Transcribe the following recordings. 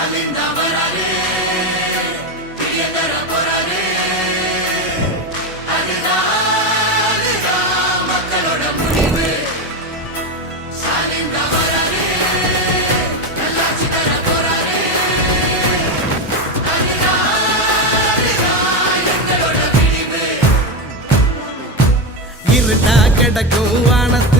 ಅಲ್ಲಿಂದ ಬರಲೇ ಪ್ರಿಯದರ கிடக்கும் வானத்து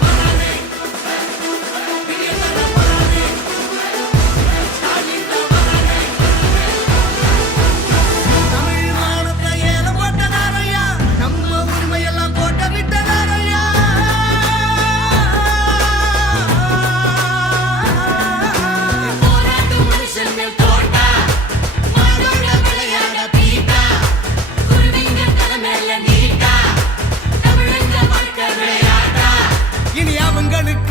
மகனுக்கு